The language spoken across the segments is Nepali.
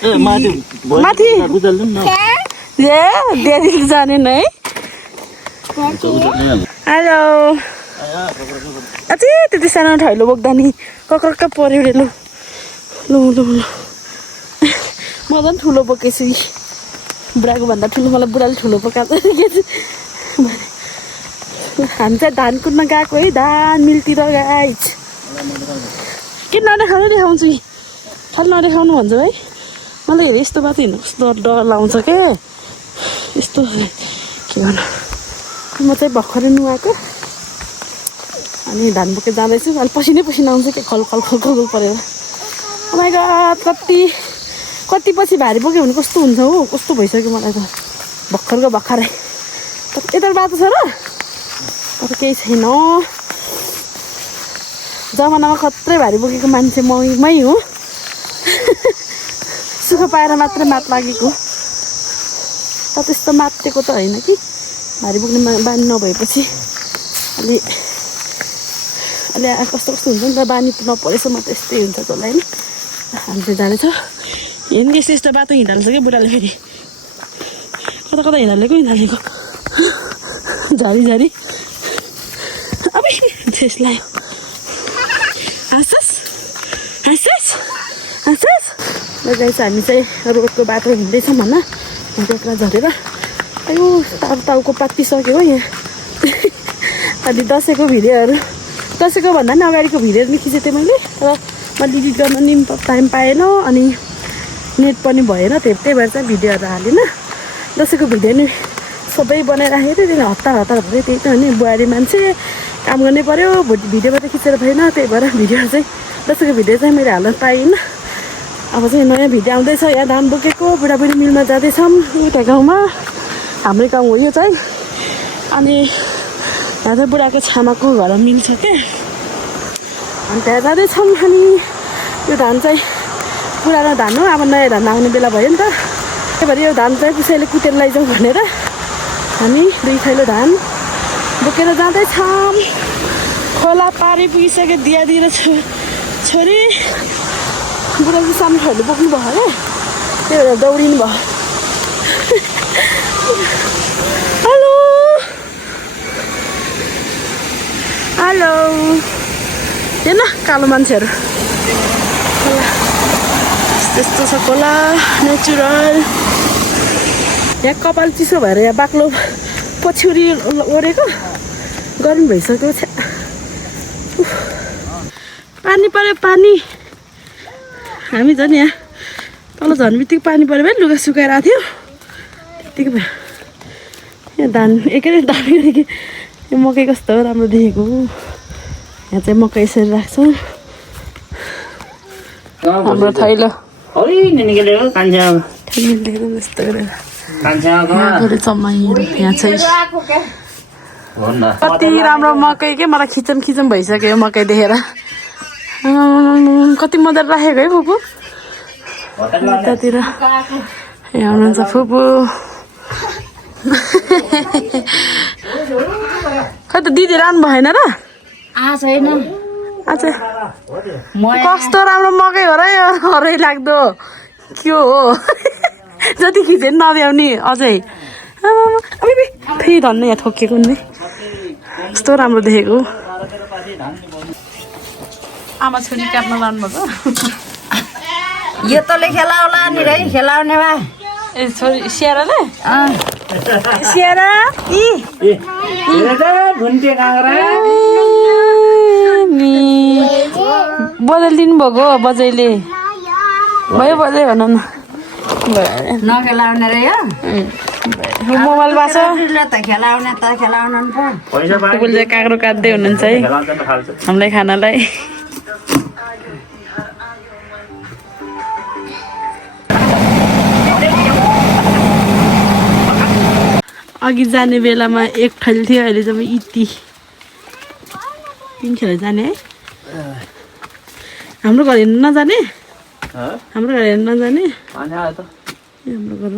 माथि ए त्यहाँदेखि जाने न है हेलो अझै त्यति सानो ठैलो बोक्दा नि कक्रक्क पऱ्यो अरे लु लु लु लु म झन् ठुलो बोकेछु बुढाको भन्दा ठुलो मलाई बुढाले ठुलो बोकाएको हामी चाहिँ धान कुट्न गएको है धान मिलतिर गाइज किन नदेखाउनु देखाउँछु कि खालि नदेखाउनु भन्छ है मलाई हेरेँ यस्तो बाटो हिँड्नु कस्तो डर लाउँछ के यस्तो के गर्नु म चाहिँ भर्खरै नुहाएको अनि धान बोकेर जाँदैछु अहिले पसिना आउँछ कि खल खल खल खल परेर मलाई कति पछि भारी बोक्यो भने कस्तो हुन्छ हो कस्तो भइसक्यो मलाई त भर्खरै यता बाटो छ र तर केही छैन जमानामा खत्रै भारी बोकेको मान्छे मै हो सुख पाएर मात्रै मात लागेको त त्यस्तो मातेको त होइन कि भारी बोक्ने बानी नभएपछि अलि कस्तो हुन्छ नि त बानी नपरेसम्म त यस्तै हुन्छ तँलाई नि हामी चाहिँ जाँदैछ हेर्नु यस्तो बाटो हिँडाल्छ क्या बुढाले फेरि कता हिँडालेको झरी अब ठेस लाग्यो हाँसस् गाइस हामी चाहिँ रोडको बाटो हिँड्दैछौँ भन्न त्यहाँ झरेर अयो टाउको पातिसक्यो हो यहाँ अनि दसैँको दसैँको भन्दा पनि अगाडिको भिडियोहरू खिचेको थिएँ मैले र म डिलिट गर्न नि टाइम पाएन अनि नेट पनि भएन त्यही भएर चाहिँ भिडियोहरू हालेन दसैँको भिडियो नि सबै बनाइराखेको थिएँ त्यसले हतार भयो त्यही त हो नि बुहारी मान्छे काम गर्नै पऱ्यो भोलि भिडियो मात्रै खिचेर भएन त्यही भएर भिडियोहरू चाहिँ दसैँको भिडियो चाहिँ मैले हाल्न पाइनँ अब चाहिँ नयाँ भिडियो आउँदैछ यहाँ धान बोकेको बुढाबुढी मिलमा जाँदैछौँ उता गाउँमा हाम्रै गाउँ हो यो चाहिँ अनि यहाँ चाहिँ बुढाको छामाको घर मिल्छ क्या अनि त्यहाँ जाँदैछौँ हामी यो धान चाहिँ पुरानो धान हो अब नयाँ धान आउने बेला भयो नि त त्यही भएर यो धान चाहिँ कसैले कुटेर लैजाउँ भनेर हामी 2 थैलो धान बोकेर जाँदैछौँ खोला पारी पुगिसक्यो दियादिएर छोरी बुढा चाहिँ सानो ठैलो बोक्नु भयो अरे त्यही भएर दौडिनु भयो हेलो हेर्न कालो मान्छेहरू त्यस्तो छ खोला नेचुरल यहाँ कपाल चिसो भएर यहाँ बाक्लो पछ्यौरी ओरेको गरम भइसक्यो पानी पऱ्यो पानी हामी झन् यहाँ तल झन् बित्तिकै पानी पऱ्यो भने लुगा सुकाएर आएको थियो त्यतिकै भयो यहाँ धान एकै धान यो मकै कस्तो राम्रो देखेको यहाँ चाहिँ मकै यसरी राख्छौँ हाम्रो थैलो यहाँ चाहिँ कति राम्रो मकै के मलाई खिचम भइसक्यो मकै देखेर कति मजा राखेको है फुपू यतातिर यहाँ हुनुहुन्छ फुपू खै त दिदी राख्नु भएन र छैन अच्छा कस्तो राम्रो मकै हो र यो हरै लाग्दो के हो जति खिचे नि नभ्याउने अझै फेरि धन्न यहाँ ठोकिएको नि कस्तो राम्रो देखेको आमा छोरी काट्न लानुभएको यो तले खेलाउला नि रे खेलाउने भए ए छोरी स्याराले स्यारा बजाइदिनु भएको बजाइले भयो बजाइ भन न नखेलाउने रे यो मोबाइल बाछ त खेलाउने त खेलाउनु चाहिँ काँक्रो काट्दै हुनुहुन्छ है हामीलाई खानालाई अघि जाने बेलामा 1 थैलो थियो अहिले चाहिँ यति 3 खेर जाने है हाम्रो घर हेर्नु नजाने हाम्रो घर हेर्नु नजाने हाम्रो घर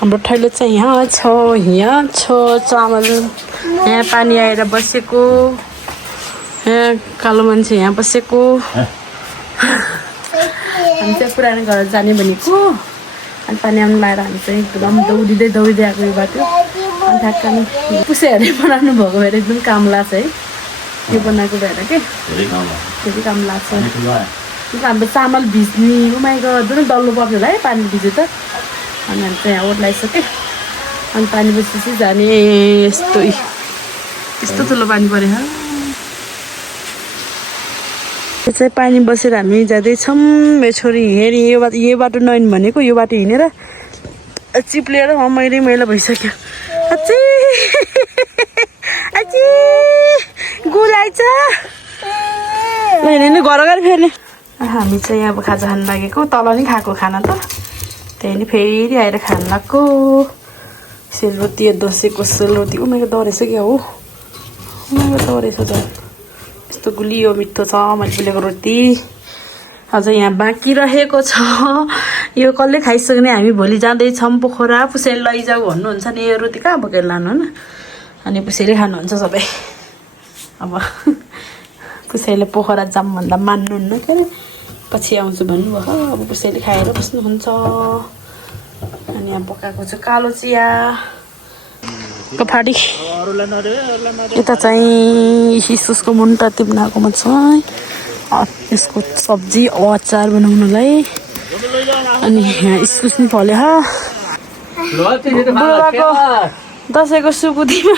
हाम्रो थैलो चाहिँ यहाँ छ चामल यहाँ पानी आएर बसेको यहाँ कालो मान्छे यहाँ बसेको हामी चाहिँ पुरानो घर जाने भनेको अनि पानी आउनु लगाएर हामी चाहिँ एकदम दौडिँदै आएको यो बाटो अनि ठ्याक्क पुसेहरूले बनाउनु भएको भएर एकदम काम लाग्छ है यो बनाएको भएर के धेरै काम लाग्छ हाम्रो चामल भिज्ने उमाइको एकदमै डल्लो पर्छ होला है पानी भिज्यो त अनि हामी चाहिँ यहाँ ओर्लाइसक्यो अनि पानी बसेपछि जाने यस्तो ठुलो पानी पऱ्यो यो चाहिँ पानी बसेर हामी जाँदैछौँ यो छोरी हेरी यो बाटो नहिँड्नु भनेको यो बाटो हिँडेर चिप्लेर मैला भइसक्यो अझै अझै गुलाइछ हेर्ने घर फेर्ने हामी चाहिँ अब खाजा खानु लागेको तल नि खाएको खाना त त्यही नि फेरि आएर खानु लाग्यो सेलरोटी दसैँको सेलरोटी उनीहरूको दौरेछ क्या हो उनीहरूको दौरेछ झन् यस्तो गुलियो मिठो छ मैले बोलेको रोटी अझ यहाँ बाँकी रहेको छ यो कसले खाइसक्ने हामी भोलि जाँदैछौँ पोखरा पुसेली लैजाऊ भन्नुहुन्छ नि यो रोटी कहाँ बोकेर लानु होइन अनि पुसेली खानुहुन्छ सबै अब पुसेली पोखरा जाऊँ भन्दा मान्नुहुन्न के अरे पछि आउँछु भन्नुभयो अब पुसेली खाएर बस्नुहुन्छ अनि यहाँ पकाएको चाहिँ कालो चिया कफाडी यता चाहिँ इस्कुसको मुन्टा टिप्नाकोमा छ यसको सब्जी अचार बनाउनलाई अनि यहाँ इस्कुस नि फल्यो बुढाको दसैँको सुकुटीमा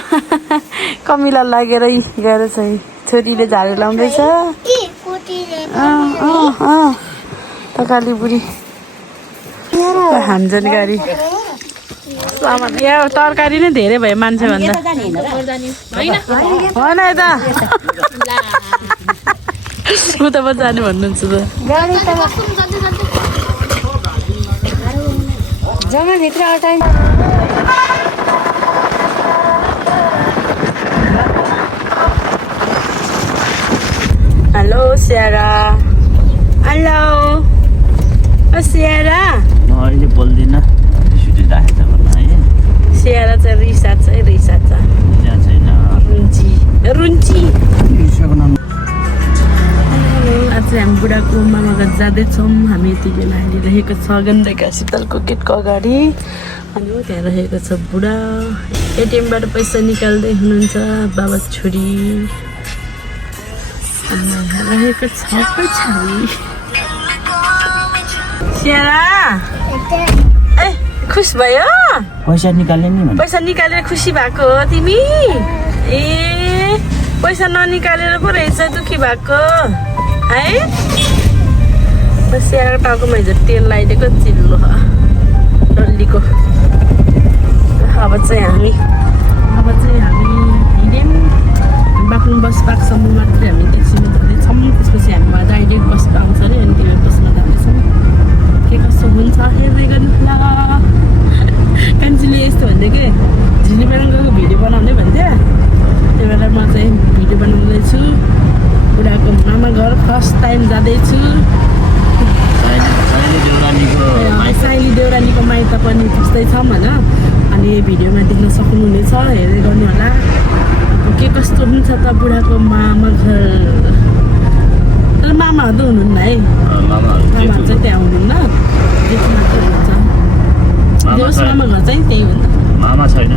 कमिला लागेर गएर चाहिँ छोरीले झाडु लाउँदैछ काली बुढी हाम्जन गाडी सामान यहाँ तरकारी नै धेरै भयो मान्छे भन्दा होइन यता उता पो जाने भन्नुहुन्छ त हेलो स्यारा हेलो स्यारा अहिले बोल्दिनँ स्यारा चाहिँ रिसाच है रिसाच रुन्ची रुन्ची आज हामी बुढाको मामाघर जाँदैछौँ हामी यति बेला अहिले रहेको छ गण्डका शीतलको गेटको अगाडि अनि त्यहाँ रहेको छ बुढा एटिएमबाट पैसा निकाल्दै हुनुहुन्छ बाबा छोरी रहेको छ पछाडि स्यारा ए खुस भयो पैसा निकाल्ने नि पैसा निकालेर खुसी भएको हो तिमी ए पैसा ननिकालेर पो रहेछ दुखी भएको है स्याहार टाउकोमा हिजो तेल लगाइदिएको चिल्लो डल्लीको अब चाहिँ हामी हिँड्यौँ बाक्लुङ बस पार्कसम्म मात्रै हामी ट्याक्सीमा जाँदैछौँ त्यसपछि हामी डाइरेक्ट बस पाउँछ अरे अनि त्यो बसमा जाँदैछौँ के कस्तो हुन्छ हेर्दै गर्नु ल कान्छीले यस्तो भन्दै के झिली बेलाङको भिडियो बनाउने भन्थ्यो त्यही भएर म चाहिँ भिडियो बनाउँदैछु बुढाको मामा घर फर्स्ट टाइम जाँदैछु साइली देउरानीको माइत पनि पुस्दैछौँ होइन अनि यो भिडियोमा देख्न सक्नुहुनेछ हेर्दै गर्नु होला के कस्तो हुन्छ त बुढाको मामा घर तर मामाहरू त हुनुहुन्न है मामाहरू चाहिँ त्यहाँ हुनुहुन्न जेठी मात्र हुनुहुन्छ देउस मामा घर चाहिँ त्यही हुन्न मामा छैन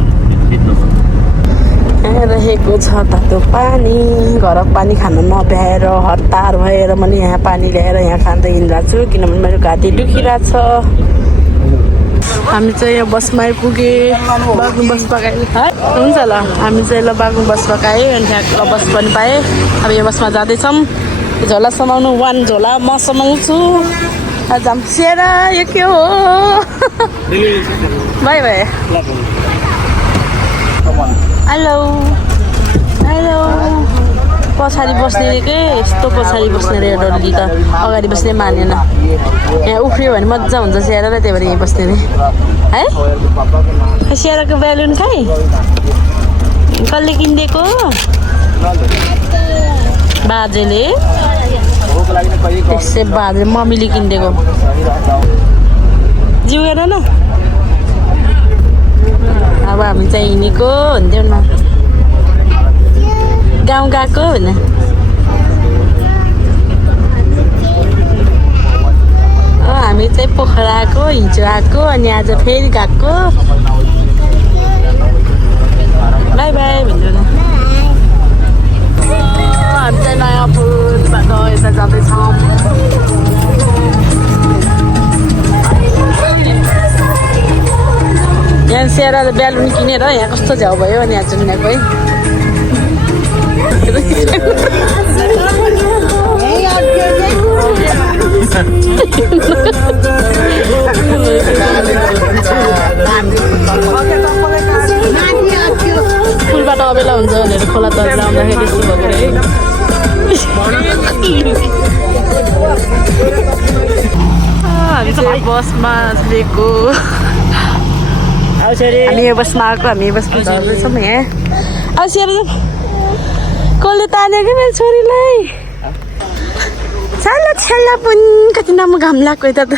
रहेको छ तातो पानी घर पानी खान नभ्याएर हतार भएर पनि यहाँ पानी ल्याएर यहाँ खाँदै हिँडिरहेको छु किनभने मेरो घाँटी दुखिरहेको छ हामी चाहिँ यहाँ बसमा आइपुगे बाग्लुङ बस पकायो हुन्छ ल हामी चाहिँ ल बाग्लुङ बस पकाएँ अनि त्यहाँ बस पनि पाएँ अब यो बसमा जाँदैछौँ झोला समाउनु 1 झोला म समाउँछु झम्सिएर यो के हो बाई बाई हेलो हेलो पछाडि बस्ने रे के यस्तो पछाडि बस्ने रे डल्ली त अगाडि बस्ने मानेन यहाँ उफ्रियो भने मजा हुन्छ स्याहार त्यही भएर यहीँ बस्ने रे है स्याहारको बेलुन खै कसले किनिदिएको बाजेले त्यसै बाजे मम्मीले किनिदिएको जिउ हेर न अब हामी चाहिँ हिँडेको हुन्थ्यो न गाउँ गएको होइन चाहिँ पोखरा आएको हिजो आएको अनि आज फेरि गएको बाई बाई भन्नु न हामी चाहिँ नयाँ पुलबाट यता जाँदैछौँ यहाँ सेराले ब्यालुन किनेर यहाँ कस्तो झ्याउ भयो अनि आज जुनियाको है पुलबाट अबेला हुन्छ भनेर खोला तरेर आउँदाखेरि यस्तो भएको है हामी चाहिँ बसमा लिएको हामी यो बसमा आएको हामी बसमा झर्दैछौँ यहाँ औसेर कसले तानेको मेरो छोरीलाई छ्याला छ्याला पुन कति राम्रो घाम लाग्यो यता त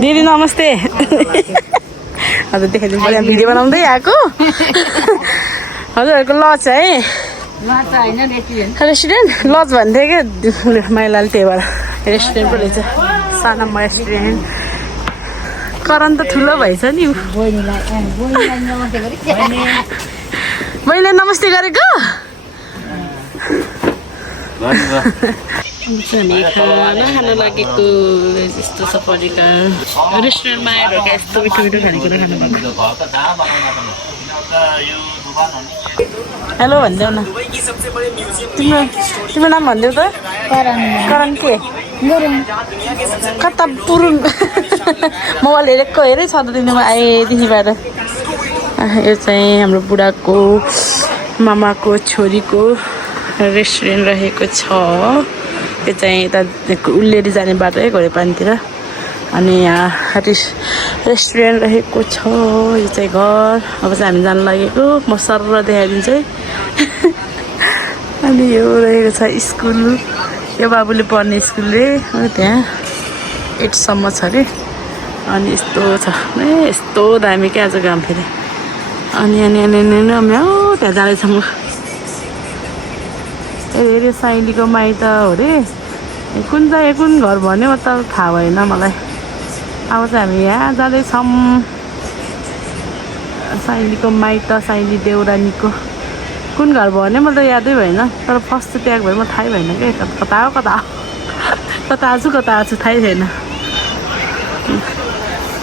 दिदी नमस्ते हजुर देखाइदिनु पर्यो भिडियो बनाउँदै आएको हजुरहरूको लज है रेस्टुरेन्ट लज भन्थ्यो क्या माइलाले त्यही भएर रेस्टुरेन्ट पो रहेछ सानामा रेस्टुरेन्ट करन त ठुलो भएछ नि मैले नमस्ते गरेको हामी खाना खान लागेको यस्तो छ परिकार रेस्टुरेन्टमा आएर यस्तो मिठो मिठो खानेकुरा खानु भएको हेलो भनिदेऊ न तिम्रो नाम भनिदेऊ त करण के कता पुरुन मोबाइल हेरेको हेरै छ त तिमीमा आएदेखिबाट यो चाहिँ हाम्रो बुढाको मामाको छोरीको रेस्टुरेन्ट रहेको छ यो चाहिँ यता उल्लेरी जाने बाटो है घोडेपानीतिर अनि यहाँ रेस्टुरेन्ट रहेको छ यो चाहिँ घर अब चाहिँ हामी जानु लागेको म सरर देखाइदिन्छु है अनि यो रहेको छ स्कुल यो बाबुले पढ्ने स्कुल रे त्यहाँ 8 सम्म छ अरे अनि यस्तो छ यस्तो दामी क्या आज घाम फेरि अनि अनि अनि अनि त्यहाँ जाँदैछ म हेऱ्यो साइलीको माइत हो रे कुन चाहिँ कुन घर भन्यो त थाहा भएन मलाई अब चाहिँ हामी यहाँ जाँदैछौँ साइलीको माइत साइली देउरानीको कुन घर भन्यो मलाई त यादै भएन तर फर्स्ट चाहिँ त्याग भयो म थाहै भएन क्या कता हो कता आछु थाहै छैन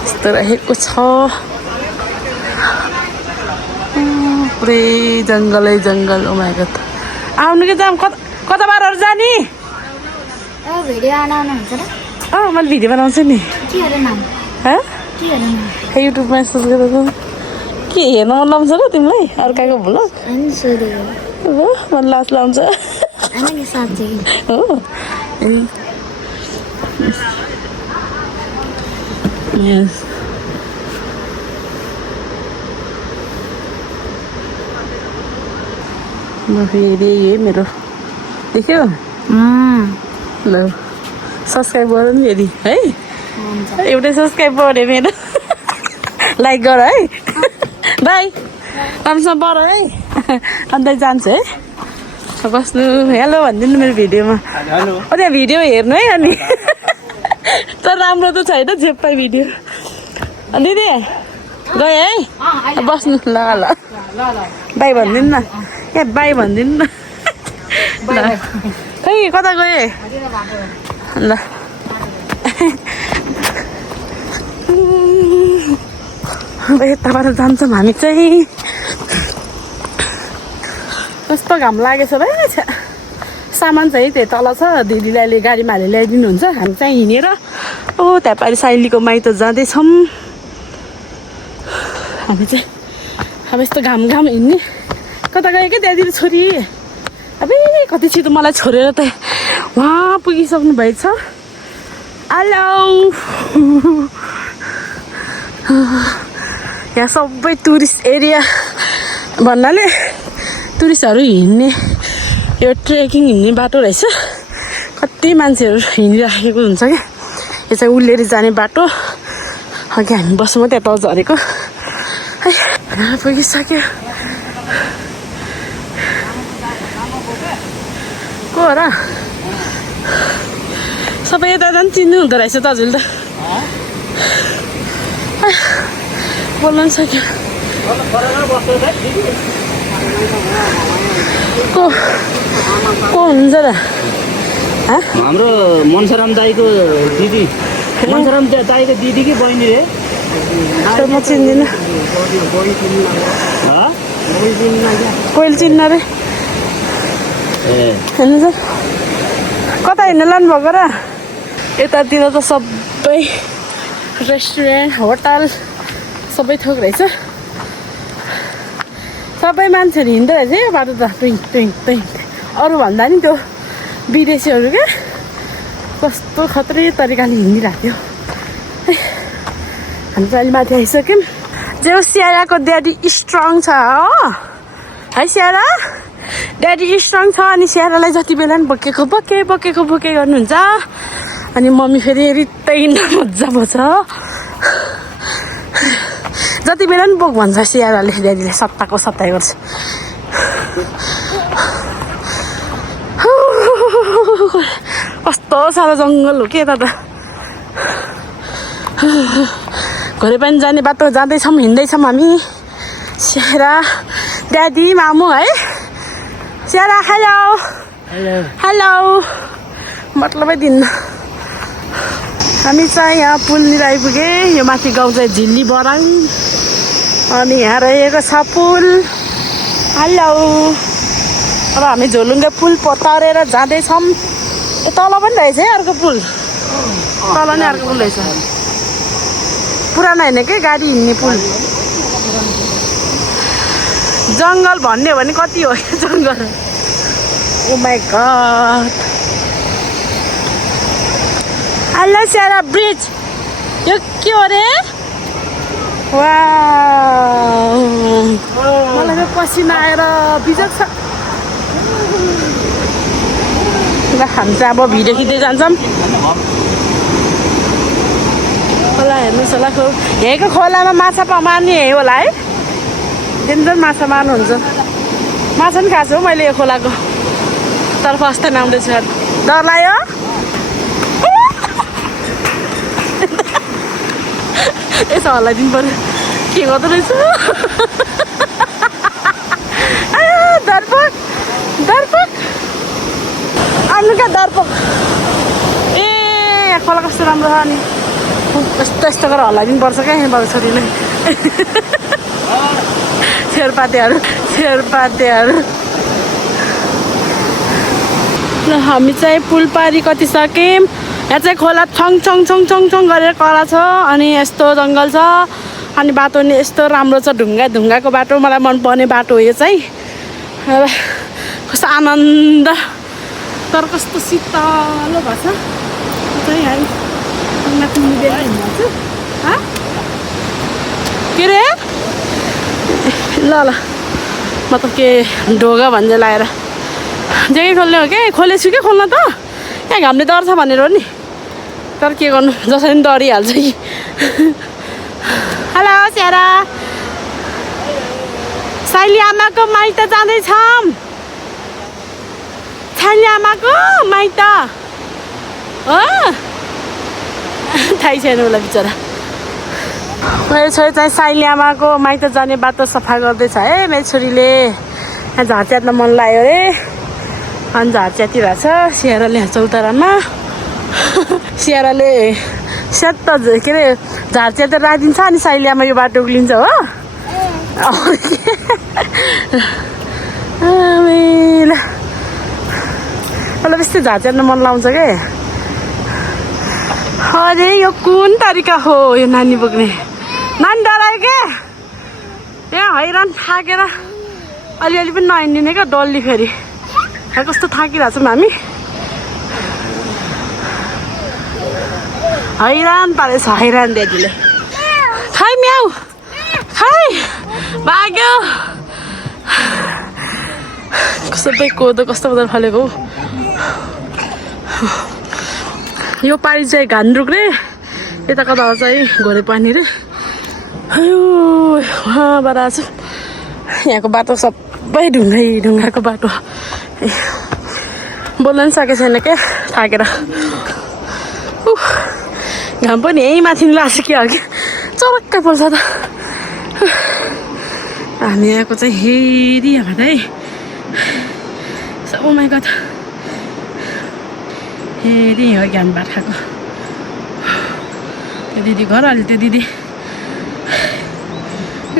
यस्तो रहेको छ पुरै जङ्गलै जङ्गल उमाएको त आउनु कि जाम कता बारहरू जाने मैले भिडियो बनाउँछु नि युट्युबमा यस्तो गरेर के हेर्न मन लाउँछ र तिमीलाई अर्काको भ्लग मन लाज लाउँछ हो फेरि यही मेरो देख्यो ल सब्सक्राइब गर नि फेरि है एउटै सब्सक्राइब गऱ्यो मेरो लाइक गर है बाई राम्रोसँग पढ है अन्त जान्छु है बस्नु हेलो भनिदिनु मेरो भिडियोमा त्यहाँ भिडियो हेर्नु है अनि तर राम्रो त छैन जे पाइ भिडियो दिदी गयो है बस्नु ल ल बाई भनिदिनु न ए बाई भनिदिनु न खै कता गए ल यताबाट जान्छौँ हामी चाहिँ कस्तो घाम लागेछ भाइ सामान चाहिँ त्यही तल छ दिदीलाई गाडीमा हालेर ल्याइदिनुहुन्छ हामी चाहिँ हिँडेर ओ त्यहाँ पारि साइलीको माइत जाँदैछौँ हामी चाहिँ अब यस्तो घाम हिँड्ने कता गयो क्या त्यहाँतिर छोरी अब कति छिटो मलाई छोडेर त उहाँ पुगिसक्नु भएछ हेलो यहाँ सबै टुरिस्ट एरिया भन्नाले टुरिस्टहरू हिँड्ने यो ट्रेकिङ हिँड्ने बाटो रहेछ कति मान्छेहरू हिँडिराखेको हुन्छ क्या यो चाहिँ उल्लेरी जाने बाटो अघि हामी बसौँ त्यहाँ तल झरेको है पुगिसक्यो को हो र सबै यता झन् चिन्नु हुँदो रहेछ त हजुरले त बोल्नु पनि सक्यो को हुनुहुन्छ त हाम्रो मनसराम दाईको दिदी मनसराम दाईको दिदी कि बहिनी रे म चिन्दिनँ कोही चिन्न रे हेर्नु त कता हिँड्नु लानुभएको र यतातिर त सबै रेस्टुरेन्ट होटल सबै थोक रहेछ सबै मान्छेहरू हिँड्दो रहेछ यो बाटो त टुइङ टुइङ टुइङ अरू भन्दा नि त्यो विदेशीहरू क्या कस्तो खत्रै तरिकाले हिँडिरहेको थियो हामी चाहिँ अहिले माथि आइसक्यौँ जे स्याराको ड्याडी स्ट्रङ छ हो है स्यारा ड्याडी स्ट्रङ छ अनि स्यारालाई जति बेला पनि बोकेको गर्नुहुन्छ अनि मम्मी फेरि रित्तै हिँड्न मजा पर्छ जति बेला पनि बोक भन्छ स्याराले ड्याडीले सत्ताको सत्ताइ गर्छ कस्तो साह्रो जङ्गल हो कि यता त घरै पनि जाने बाटो जाँदैछौँ हिँड्दैछौँ हामी स्यारा ड्याडी मामु है स्यारा हेलो हेलो मतलबै दिन्न हामी चाहिँ यहाँ पुलनिर आइपुगे यो माथि गाउँ चाहिँ झिल्ली बराङ अनि यहाँ रहेको छ पुल हेलो अब हामी झोलुङ्गे पुल तरेर जाँदैछौँ ए तल पनि रहेछ है अर्को पुल तल नै अर्को पुल रहेछ पुरानो होइन के गाडी हिँड्ने पुल जङ्गल भन्ने हो भने कति हो जङ्गल ओ माई गॉड हेलो स्यारा ब्रिज यो के हो रे वाउ मलाई पसिना आएर बिजक छ हामी चाहिँ अब भिडियो खिच्दै जान्छौँ खोला हेर्नुहोस् होला यहीँको खोलामा माछा मार्ने यही होला है दिन माछा मार्नुहुन्छ माछा पनि खाएको छु मैले यो खोलाको तर फर्स्ट टाइम आउँदैछु डर लाग्यो यसो हल्लाइदिनु पर्यो के गर्दो रहेछ दर्पक दर्पक आउनु क्या दर्पक ए खोला कस्तो राम्रो छ अनि यस्तो यस्तो गरेर हल्लाइदिनु पर्छ क्या यहाँबाट छोरीले शेर्पातेहरू र हामी चाहिँ पुल पारी कति सक्यौँ यहाँ चाहिँ खोला छङ छङ छङ छङ छङ गरेर कला छ अनि यस्तो जङ्गल छ अनि बाटो नि यस्तो राम्रो छ ढुङ्गाको बाटो मलाई मनपर्ने बाटो हो यो चाहिँ कस्तो आनन्द तर कस्तो शीतलो भएको छ चाहिँ है के रे ल म त के ढोगा भन्दै लगाएर जग्गै खोल्ने हो कि खोलेछु कि खोल्न त यहाँ घामले डर्छ भनेर हो नि तर के गर्नु जसरी पनि डरिहाल्छ कि हेलो स्यारा साइली आमाको माइत जाँदैछौँ साइली आमाको माइत हो थाहै छैन उसलाई बिचरा मेरो छोरी चाहिँ साइली आमाको माइत जाने बाटो सफा गर्दैछ है मेरो छोरीले यहाँ झार च्यात्न मन लाग्यो अरे अनि झार च्यातिरहेको छ स्याराले यहाँ चौतारामा स्याराले स्याट के अरे झार च्यातेर राखिदिन्छ अनि साइली आमा यो बाटो उक्लिन्छ हो मलाई त्यस्तै झार च्यात्न मन लाउँछ क्या अरे यो कुन तरिका हो यो नानी बोक्ने नानी डरायो क्या यहाँ हैरान थाकेर अलिअलि पनि नहिँडिने क्या डल्ली फेरि कस्तो थाकिरहेको छौँ हामी हैरान पारेछ हैरान दिदीले खै म्याउ खै भाग्यो सबै कोदो कस्तो मजाले फलेको यो पारी चाहिँ घान्द्रुक रे यता कता चाहिँ घोरे पानी रे वहाँबाट आएको यहाँको बाटो सबै ढुङ्गाको बाटो बोल्न नि सकेको छैन क्या थाकेर घाम पनि यहीँ माथि लाग्छ कि हल्के चरक्क पर्छ त हामी आएको चाहिँ हेरी हात है सबैमा कता हेरी हो ज्ञान बाट खाएको त्यो दिदी घर अलि त्यो दिदी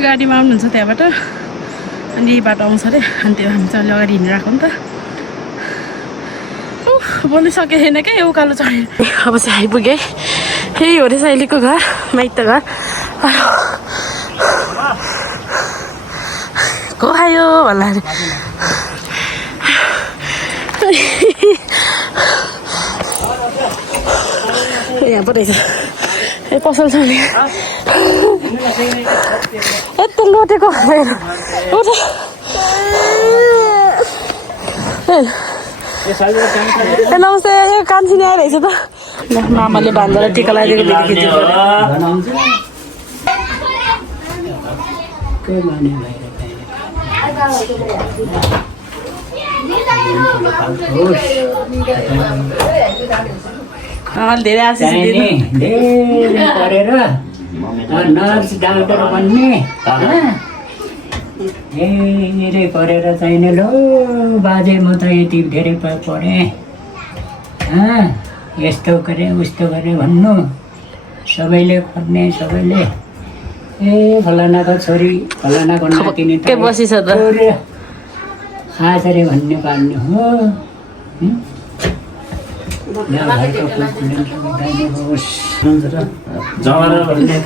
गाडीमा आउनुहुन्छ त्यहाँबाट अनि यही बाटो आउँछ अरे अनि त्यो हामी चाहिँ अलि अगाडि हिँडिरहेको नि त बोल्नु सकेको छैन क्या उकालो चढेर अब चाहिँ आइपुगेँ यही हो रहेछ अहिलेको घर माइत घर को आयो भन्ला यहाँ पो रहेछ ए पसल छ नि यति लोटेको नमस्ते यो कान्छी आइरहेछ त मामाले बाँधेर टिका लगाइदिएको धेरै आशिष पढेर नर्स डाक्टर बन्ने धेरै पढेर चाहिने लो बाजे म त यति धेरै पढेँ यस्तो गरेँ उस्तो गरेँ भन्नु सबैले खोज्ने सबैले ए फलानाको छोरी फलानाको नातिनी त खास अरे भन्ने पाल्ने हो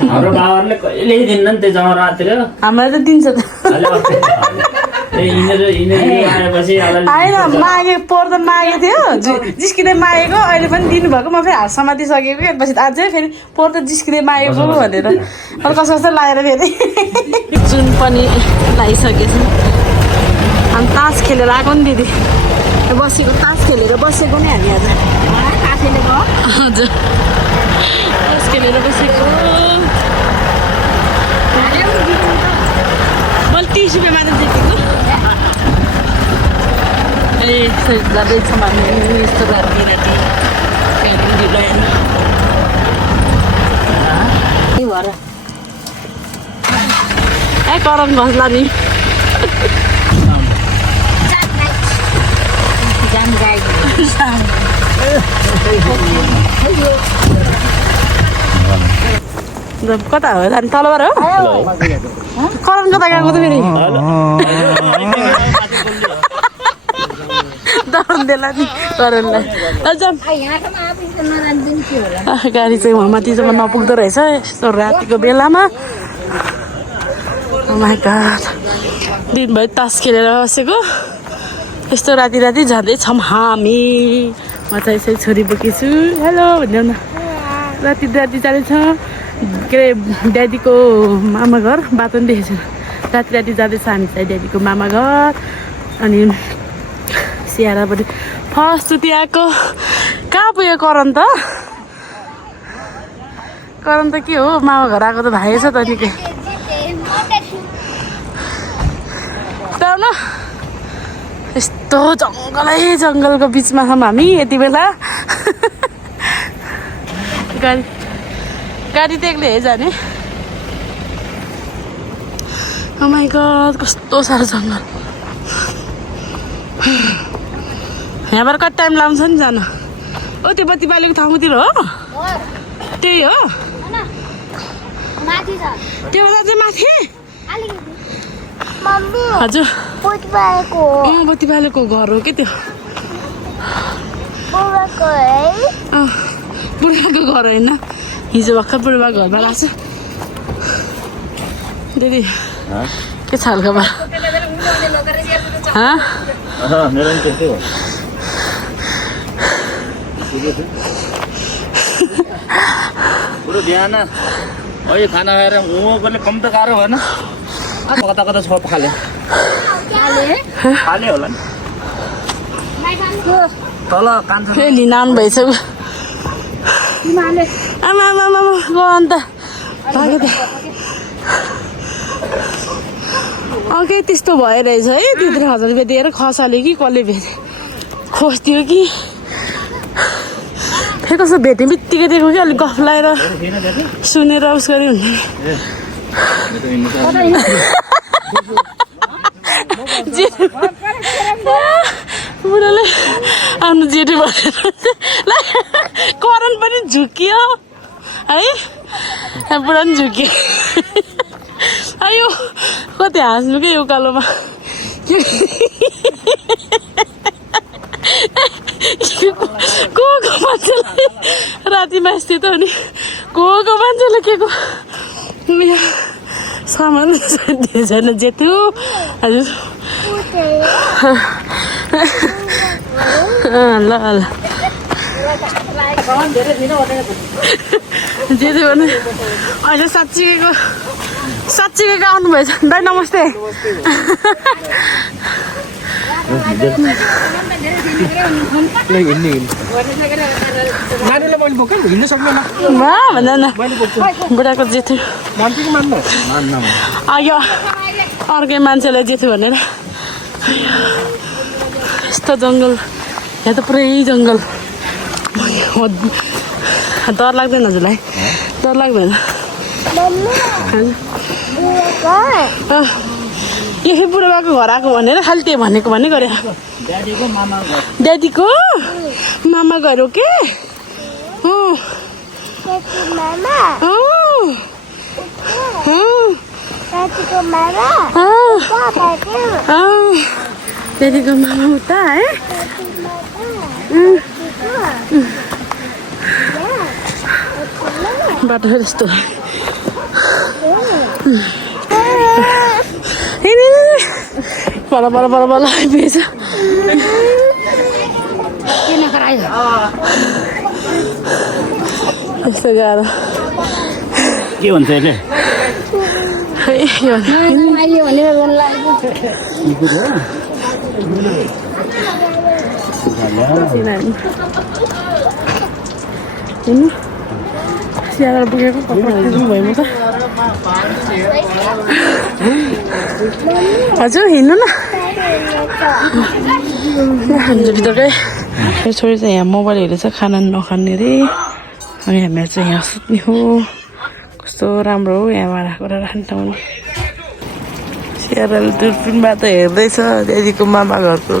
हाम्रो बाबाहरूले कहिले दिन्न नि त्यो जमरातिर हामीलाई त दिन्छ त आएन मागे पोहोर त मागेको थियो जिस्किँदै मागेको अहिले पनि दिनुभएको म फेरि हात समातिसकेको पछि अझै फेरि पोहोर त जिस्किँदै मागेको भनेर अब कस्तो कस्तो लगाएर फेरि जुन पनि लगाइसकेछ अनि तास खेलेर आएको नि दिदी बसेको तास खेलेर बसेको नि हामी आज हजुर तास खेलेर बसेको मैले 30 रुपियाँ मात्र जितेको ए जाँदैछौँ हामी यस्तो राति भएर ए करम घस्ला नि कता हो जाने तलबाट हो करम कता गएको त फेरि दर्देला नि करणलाई गाडी चाहिँ वहाँ माथिसम्म नपुग्दो रहेछ यस्तो रातिको बेलामा दिनभरि तास खेलेर बसेको यस्तो राति राति जाँदैछौँ हामी म चाहिँ यसरी छोरी बोकेछु हेलो भनिदेऊ न राति राति जाँदैछ के अरे ड्याडीको मामा घर बाटो पनि देखेको छु राति राति जाँदैछ हामी चाहिँ ड्याडीको मामा घर अनि स्याहारापट्टि फर्स्ट चोटि आएको कहाँ पुग्यो करण त के हो मामा घर आएको त भाइ छ त निकै न यस्तो जङ्गलको बिचमा छौँ हामी यति बेला गाडी त एक्लै जाने ओ माइ गड कस्तो साह्रो जङ्गल यहाँबाट कति टाइम लाग्छ नि जान ओ त्यो बत्ती बालेको ठाउँतिर हो त्यही हो त्योभन्दा चाहिँ माथि हजुर बत्ती बालेको घर हो कि त्यो बुढाको घर होइन हिजो भर्खर बुढा घरमा लाग्छ दिदी के छ हालखबर पुरो बिहान अहिले खाना खाएर उँभोले कम त गाह्रो भएन कता कता छ खाले होला नि तल कान्छ लिन आउनु भएछ आमा आमा आमा गयो अन्त भाग्यो त के त्यस्तो भइरहेछ है 2-3 हजार रुपियाँ दिएर खसाल्यो कि कसले खोज्थ्यो कि फेरि कस्तो भेट्ने बित्तिकै दिएको कि अलिक गफ लगाएर सुनेर उस गरी हुने बुढाले आफ्नो जेठी भनेर करण पनि झुकियो है बुढा पनि झुकियो अयो कति हाँस्नु क्या यो कालोमा को मान्छेलाई रातिमा स्थित हो नि को मान्छेलाई के को सामान छैन जेठो हजुर ल ल जेठो भने अहिले साँच्चीको आउनुभएछ दाइ नमस्ते बुढाको जेठो आयो अर्कै मान्छेलाई जेठो भनेर यस्तो जङ्गल यहाँ त पुरै जङ्गल डर लाग्दैन हजुरलाई डर लाग्दैन यो फेरि बुढाबाको घर आएको भनेर खालि त्यो भनेको भन्ने गरे ड्याडीको मामा घर हो के ड्याडीको मामा उता है बाटो यस्तो बल आइपुगेछ यस्तो गाह्रो के भन्छ यसले स्याहार पुगेको कपडा भयो म त हजुर हिँड्नु न हाम्रो भित्रकै छोरी चाहिँ यहाँ मोबाइल हेरेछ खाना नखाने अरे अनि हामीहरू चाहिँ यहाँ सुत्ने हो कस्तो राम्रो हो यहाँ भाडा गरेर राख्ने ठाउँ स्याहारले दुर्पिनबाट हेर्दैछ दिदीको मामा घरको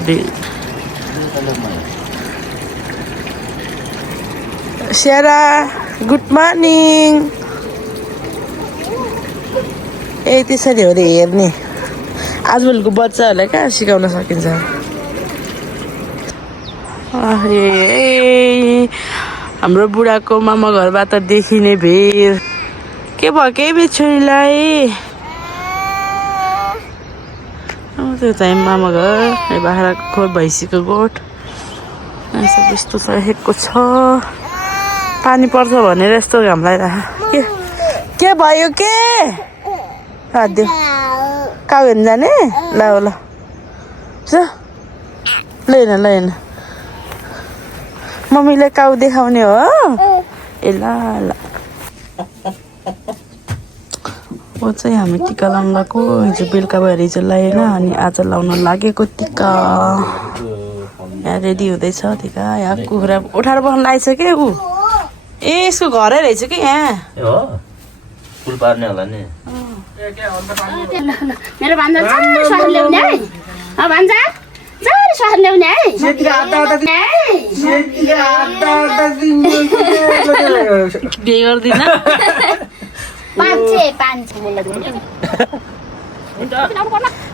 स्याहारा गुड मर्निङ ए त्यसरी हो अरे हेर्ने आजभोलिको बच्चाहरूलाई कहाँ सिकाउन सकिन्छ ए हाम्रो बुढाको मामा घरबाट देखिने भिड के भयो केही भिड छोरीलाई त्यो चाहिँ मामा घर बाख्राको भैँसीको गोठ यस्तो सकेको छ पानी पर्छ भनेर यस्तो घाम लगाइराख के भयो के हादियो काउ हेर्नु जाने ल ल ल मम्मीले काउ देखाउने हो ए ल ल ओ चाहिँ हामी टिका लाउनु लगाएको हिजो बेलुका भएर हिजो लगाएन अनि आज लाउन लागेको टिका यहाँ रेडी हुँदैछ टिका यहाँ कुखुरा उठाएर बस्नु लागेछ के ऊ ए यसको घरै रहेछ कि यहाँ हो फुल पार्ने होला नि मेरो भान्जा स्वाद ल्याउने है भान्जा स्वाद ल्याउने है बिहे गर्दिन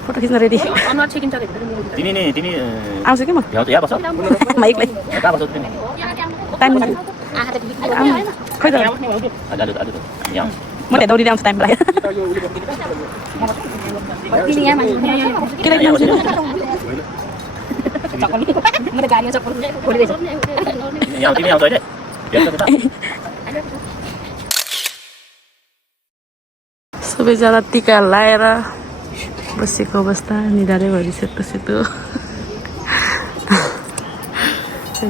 फोटो खिच्न रेडी तिमी आउँछ कि म यहाँ बस्छ माइकलाई कहाँ बस्छ तिमी टाइम खै त यहाँ म त्यहाँ दौडिँदै आउँछु टाइम लाग्यो यहाँ तिमी आउँछ अहिले सबैजना टिका लाएर बसेको अवस्था निधारै भरि सेतो सेतो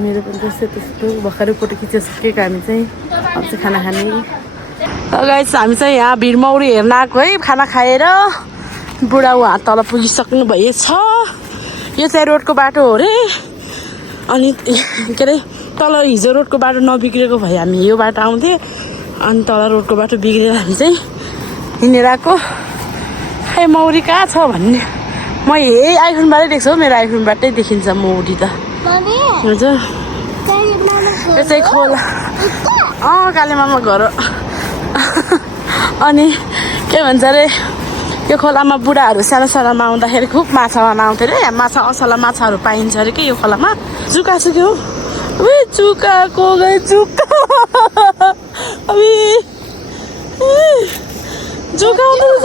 मेरो पनि सेतो सेतो भर्खरै फोटो खिचिसकेको हामी चाहिँ अब चाहिँ खाना खाने गाइस हामी चाहिँ यहाँ भिरमौरी हेर्न आएको है खाना खाएर बुढा उहाँ तल पुगिसक्नु भएछ। यो चाहिँ रोडको बाटो हो रे। अनि के अरे तल हिजो रोडको बाटो नबिग्रेको भए हामी यो बाटो आउँथे। अनि तल रोडको बाटो बिग्रेर हामी चाहिँ हिँडेर आएको। खै मौरी कहाँ छ भन्ने म यही आइफोनबाटै देख्छु। मेरो आइफोनबाटै देखिन्छ मौरी त हजुर। यो चाहिँ खोला काले मामा घर हो। अनि के भन्छ अरे यो खोलामा बुढाहरू सानो सानोमा आउँदाखेरि खुब माछा मार्न आउँथ्यो अरे। माछा असला माछाहरू पाइन्छ अरे कि यो खोलामा। जुका छ कि हो जुकाको गए जुका जुका आउँदो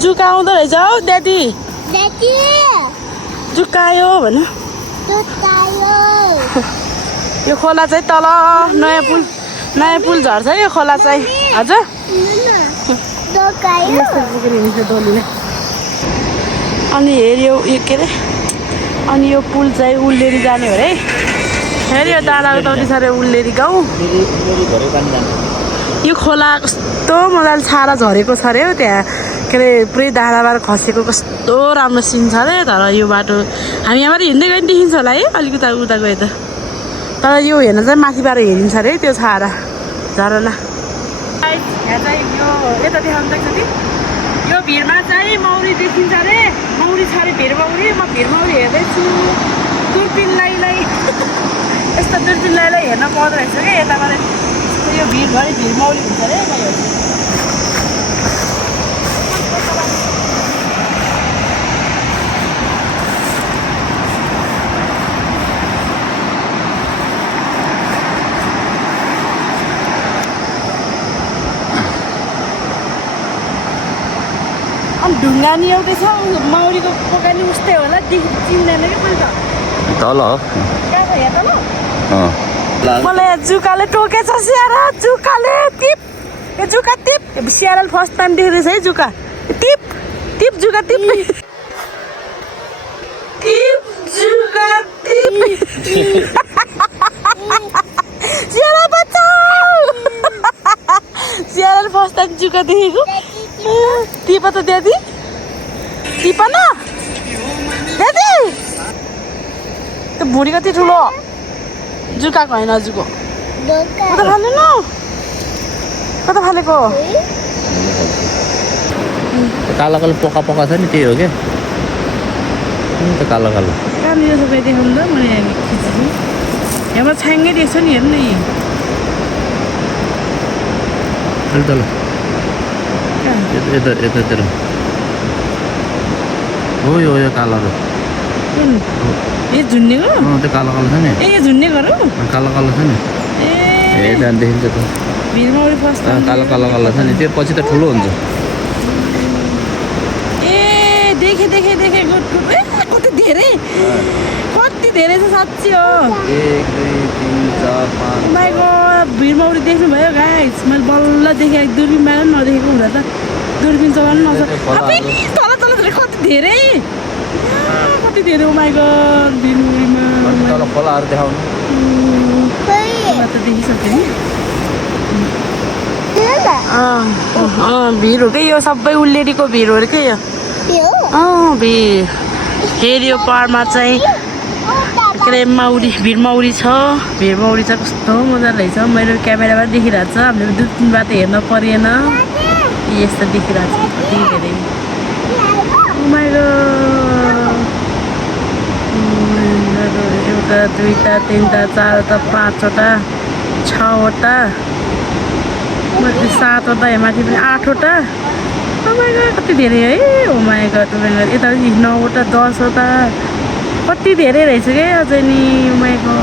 जुका आउँदो रहेछ हौ ड्याडी। जुकायो भन। यो खोला चाहिँ तल नयाँ पुल झर्छ यो खोला चाहिँ हजुर। अनि हेऱ्यो यो के अरे अनि यो पुल चाहिँ उल्लेरी जाने हो रे। हेऱ्यो डाँडा उताउति साह्रै उल्लेरी गाउँ। यो खोला कस्तो मजाले छाडा झरेको छ अरे हो त्यहाँ के अरे पुरै डाँडाबाट खसेको कस्तो राम्रो सिन छ अरे। तर यो बाटो हामी यहाँबाट हिँड्दै गयो नि देखिन्छ होला है अलिकति उता गयो त। तर यो हेर्न चाहिँ माथिबाट हेरिन्छ अरे त्यो छाडा झरना। यहाँ चाहिँ यो यता देखाउनु सक्छ कि यो भिरमा चाहिँ मौरी देखिन्छ अरे। मौरी छ अरे भिर मौरी। म भिर मौरी हेर्दैछु दुर्बिनलाई यस्तो दुर्बिनलाई हेर्न पाउँदो रहेछ क्या यताबाट। यो भिरभरि भिर मौरी हुन्छ अरे। म हेर्छु ढुङ्गा नि एउटै छ मौरीको पोकाली उस्तै होला चिन्दैन कि मैले त तल हो कहाँ छ यहाँ तल। मलाई जुकाले टोकेछ स्याहार जुकाले टिप यो जुका टिप स्याहारले फर्स्ट टाइम देख्दैछ है जुका टिप टिप जुका टिप टिप जुका टिप स्याहार बचाऊ। स्याहारले फर्स्ट टाइम जुका देखेको। टिप त ड्याडी टिप न ड्याडी। त्यो भुँडी कति ठुलो जुकाको होइन हजुरको कता फाल्नु कता फालेको कालो कालो पोका पोका छ नि त्यही हो क्या कालो कालो। कहाँनिर सबै देखाउनु त मैले खिचेछु यहाँबाट छ्याङ्गै देख्छ नि हेर्नु नि। तल यतातिर हो यो कालो ए झुन्नेको त्यो कालो कालो छ नि। ए झुन्नेको कालो कालो छ नि। ए त्यहाँ देखिन्छ त भिरमौरी फर्स्ट कालो कालो कालो छ नि। त्यो पछि त ठुलो हुन्छ। ए देखेँ देखेँ देखेँ गुड गुड। ए कति धेरै छ साँच्ची हो। 1 2 3 4 5 माइको भिरमौरी देख्नुभयो गाइस। मैले बल्ल देखेँ दुर्बिनबाट पनि नदेखेको हुँदा त दुर्बिन चलाउनु नसक्छ। तल तल कति धेरै माइको भिरमौरीमा तल खोलाहरू देखाउनु त देखिसक्यो नि। भिर हो कि यो सबै उल्लेरीको भिर हो कि यो भिर। फेरि यो पाहाडमा चाहिँ के अरे भिरमौरी छ। भिरमौरी चाहिँ कस्तो मजाले रहेछ। मेरो क्यामेराबाट देखिरहेको छ। हामीले दुर्बिनबाट हेर्न परेन। यस्तो देखिरहेको छ कति धेरै। एउटा दुईवटा तिनवटा चारवटा पाँचवटा छवटा सातवटा माथि पनि 8वटा। कति धेरै है। ओमाइगा यता 9वटा 10वटा कति धेरै रहेछ क्या अझै नि। ओमाइगा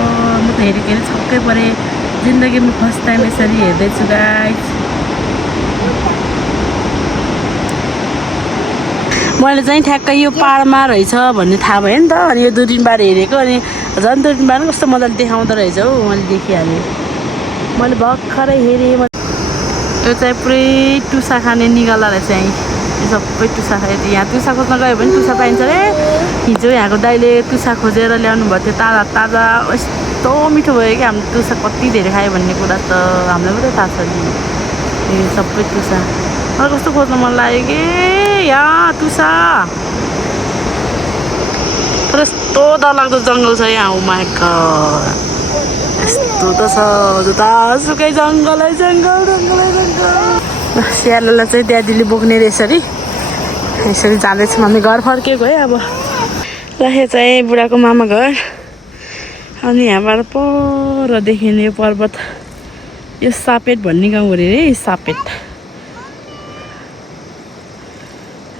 म त हेरेको छक्कै परेँ। जिन्दगीमा फर्स्ट टाइम यसरी हेर्दैछु गाइस। मैले चाहिँ ठ्याक्कै यो पाहाडमा रहेछ भन्ने थाहा भयो नि त। अनि यो दुर्बिनबाट हेरेको अनि झन् दुर्बिनबाट कस्तो मजाले देखाउँदो रहेछ हौ। मैले देखिहालेँ। मैले भर्खरै हेरेँ। यो चाहिँ पुरै टुसा खाने निकाल्दा रहेछ यहीँ। यो सबै टुसा खायो। यहाँ टुसा खोज्न गयो भने टुसा पाइन्छ अरे। हिजो यहाँको दाइले टुसा खोजेर ल्याउनु भएको थियो ताजा ताजा। यस्तो मिठो भयो कि हामीले टुसा कति धेरै खायो भन्ने कुरा त हामीलाई मात्रै थाहा छ नि। सबै तुसा कस्तो खोज्न मन लाग्यो कि यहाँ तुसा तर यस्तो डरलाग्दो जङ्गल छ यहाँ माइ गॉड यस्तो त छ जतासुकै जङ्गलै जङ्गल स्यालेलाई चाहिँ ड्याडीले बोक्ने रहेछ यसरी जाँदैछ हामी घर फर्केको है अब र यो चाहिँ बुढाको मामा घर अनि यहाँबाट पर देखिने यो पर्वत यो सापेट भन्ने गाउँ अरे रे सापेट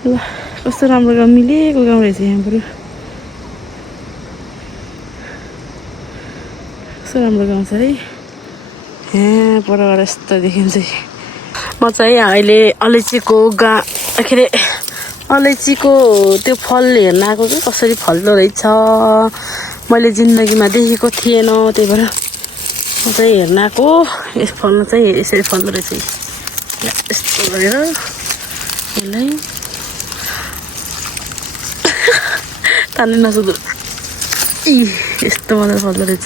ल कस्तो राम्रो गाउँ मिलेको गाउँ रहेछ यहाँबाट कस्तो राम्रो गाउँ छ है यहाँ परबाट यस्तो देखिन्छ म चाहिँ अहिले अलैँचीको के अरे अलैँचीको त्यो फल हेर्न आएको कि कसरी फल्दो रहेछ मैले जिन्दगीमा देखेको थिएन त्यही भएर म चाहिँ हेर्न आएको यस फल्न चाहिँ यसरी फल्दो रहेछ यस्तो गरेर यसलाई तान्नु नसक्दो यस्तो मजाले फल्दो रहेछ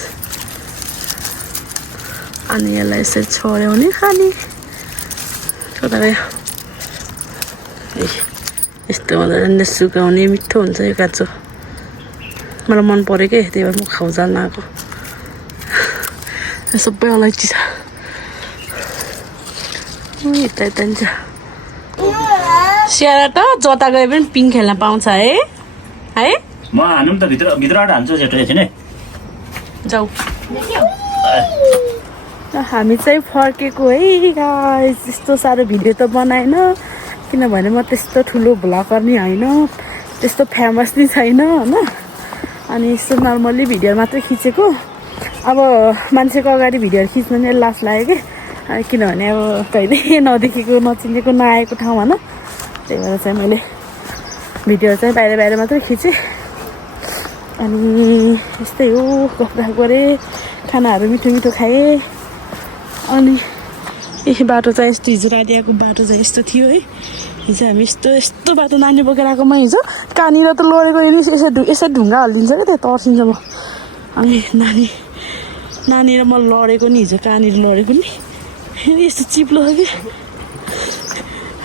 अनि यसलाई यसरी छोड्यो भने खाने कता गयो यस्तो मजाले सुकाउने मिठो हुन्छ यो काँचो मलाई मन पऱ्यो कि त्यही भएर म खाउजाल्न आएको सबै अलैँची छ यता यता नि छ स्याहार त जता गए पनि पिङ खेल्न पाउँछ है म हानु त भित्रबाट हान्छु सेटो एकछिन है जाऊ हामी चाहिँ फर्केको है गाइस यस्तो साह्रो भिडियो त बनाएन किनभने म त्यस्तो ठुलो भ्लगर नि होइन त्यस्तो फेमस नि छैन होइन अनि यस्तो नर्मल्ली भिडियो मात्रै खिचेको अब मान्छेको अगाडि भिडियोहरू खिच्नु नि लाज लाग्यो कि किनभने अब कहिले नदेखेको नचिनेको नआएको ठाउँ होइन त्यही भएर चाहिँ मैले भिडियोहरू चाहिँ बाहिर बाहिर मात्रै खिचेँ अनि यस्तै हो गफ गरेँ खानाहरू मिठो मिठो खाएँ अनि यही बाटो चाहिँ यस्तो हिजो राति आएको बाटो चाहिँ यस्तो थियो है हिजो हामी यस्तो बाटो नानी बोकेर आएको म हिजो कहाँनिर त लडेको यसरी ढुङ्गा हालिदिन्छ क्या त्यो तर्सिन्छ म अनि नानी र म लडेको नि हिजो कहाँनिर लडेको नि यस्तो चिप्लो छ कि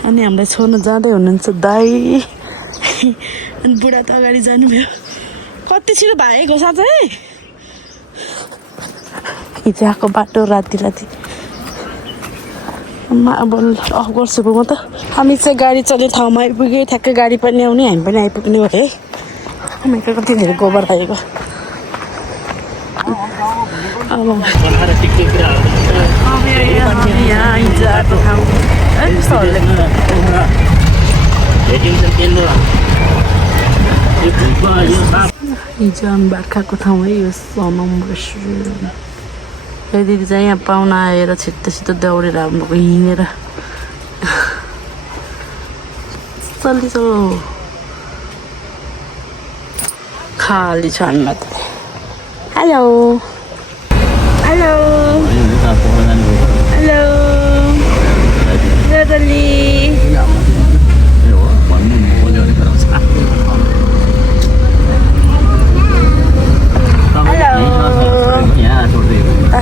अनि हामीलाई छोड्न जाँदै हुनुहुन्छ दाइ अनि बुढा त अगाडि जानुभयो कति छिटो भागेको साँच्चै हिजो आएको बाटो राति अब अफ गर्छु म त हामी चाहिँ गाडी चल्ने ठाउँमा आइपुग्यो ठ्याक्कै गाडी पनि आउने हामी पनि आइपुग्ने भयो है हामीको कति धेरै गोबर लागेको हिजो हामी भात खाएको ठाउँ है यो सनम रेस्टुरेन्ट यो दिदी चाहिँ यहाँ पाहुना आएर छिट्टो दौडेर आउनुभएको हिँडेर चल्ली चलो खाली छ हामी मात्र हेलो हेलो हेलो रतली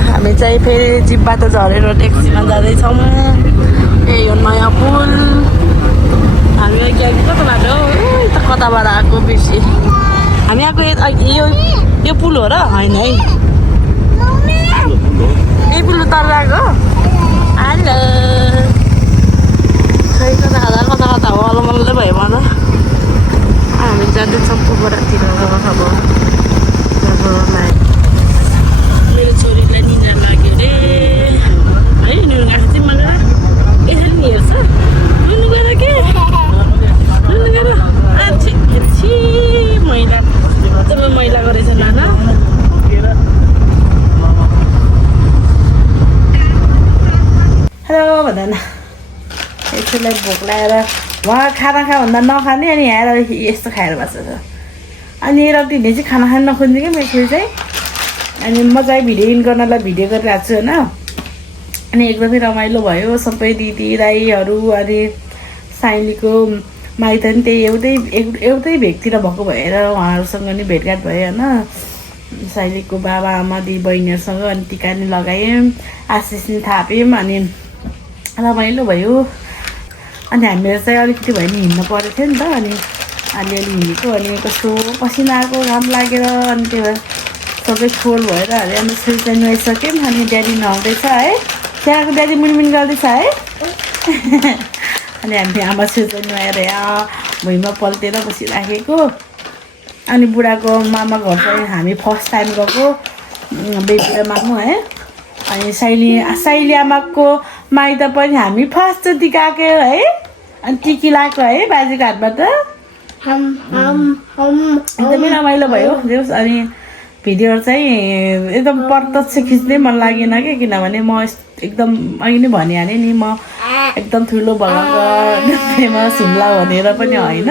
हामी चाहिँ फेरि जिब्बाट झरेर ट्याक्सीमा जाँदैछौँ यही हो नयाँ पुल हामी कता बाटो त कताबाट आएको बेसी हामी आएको यो पुल हो र होइन है यही पुल तल आएको हेलो खै कता कता हो अलमल्लै भयो म त हामी जाँदैछौँ पुलबाटतिर अब मेरो छोरीलाई निन्द्रा लाग्यो अरे है नुन गएको चाहिँ मलाई यसरी नि हेर्छ नुन गएर के नुन गएर छि मैला जब मैला गरेछ नाना हेलो भन्दैन यसलाई भोक लगाएर उहाँ खाना खा भन्दा नखाने अनि आएर यस्तो खाएर बस्छ अनि रक्तिले चाहिँ खाना खानु नखोज्ने क्या मेरो छोरी चाहिँ अनि म चाहिँ भिडियो इन गर्नलाई भिडियो गरिरहेको छु होइन अनि एकदमै रमाइलो भयो सबै दिदी दाईहरू अनि साइलीको माइत पनि त्यही एउटै भेगतिर भएको भएर उहाँहरूसँग नि भेटघाट भयो होइन साइलीको बाबा आमा दिदी बहिनीहरूसँग अनि टिका नि लगायौँ आशिष नि थाप्यौँ अनि रमाइलो भयो अनि हामीहरू चाहिँ अलिकति भयो नि हिँड्नु परेको थियो नि त अनि अलिअलि हिँडेको अनि कस्तो पसिना आएको घाम लागेर अनि त्यो भएर सबै खोल भएर हाम्रो छोरी चाहिँ नुहाइसक्यौँ अनि ड्याडी नुहाउँदैछ है त्यहाँको ड्याडी मुनमुन गर्दैछ है अनि हामी आमा छोरी चाहिँ नुहाएर यहाँ भुइँमा पल्टेर बसिराखेको अनि बुढाको मामा घर चाहिँ हामी फर्स्ट टाइम गएको बेबीलाई माग्नु है अनि साइली आमाको माइत पनि हामी फर्स्टचोटि गएको है अनि टिकी लगाएको है बाजेको हातबाट एकदमै रमाइलो भयो अनि भिडियोहरू चाहिँ एकदम प्रत्यक्ष खिच्नै मन लागेन कि किनभने म एकदम अघि नै भनिहालेँ नि म एकदम ठुलो भ्लगर फेमस हुम्ला भनेर पनि होइन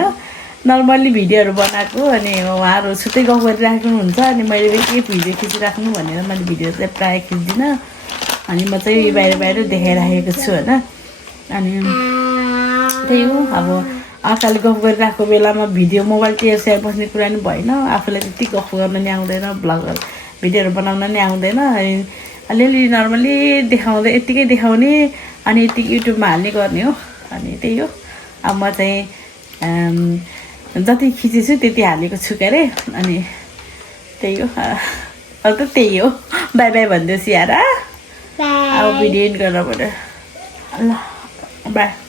नर्मल्ली भिडियोहरू बनाएको अनि उहाँहरू छुट्टै गफ गरिराख्नुहुन्छ अनि मैले के भिडियो खिचिराख्नु भनेर मैले भिडियो चाहिँ प्रायः खिच्दिनँ अनि म चाहिँ बाहिर देखाइराखेको छु होइन अनि त्यही हो अब अर्काले गफ गरिरहेको बेलामा भिडियो मोबाइल टेर्सेर बस्ने कुरा नि भएन आफूलाई त्यति गफ गर्न नि आउँदैन ब्लगर भिडियोहरू बनाउन नि आउँदैन अनि अलिअलि नर्मली देखाउँदै यत्तिकै देखाउने अनि यत्तिकै युट्युबमा हाल्ने गर्ने हो अनि त्यही हो अब म चाहिँ जति खिचेछु त्यति हालेको छु के अरे अनि त्यही हो अब त त्यही हो बाई बाई भन्दैछु यार अब भिडियो एन्ड गरेर ल बाई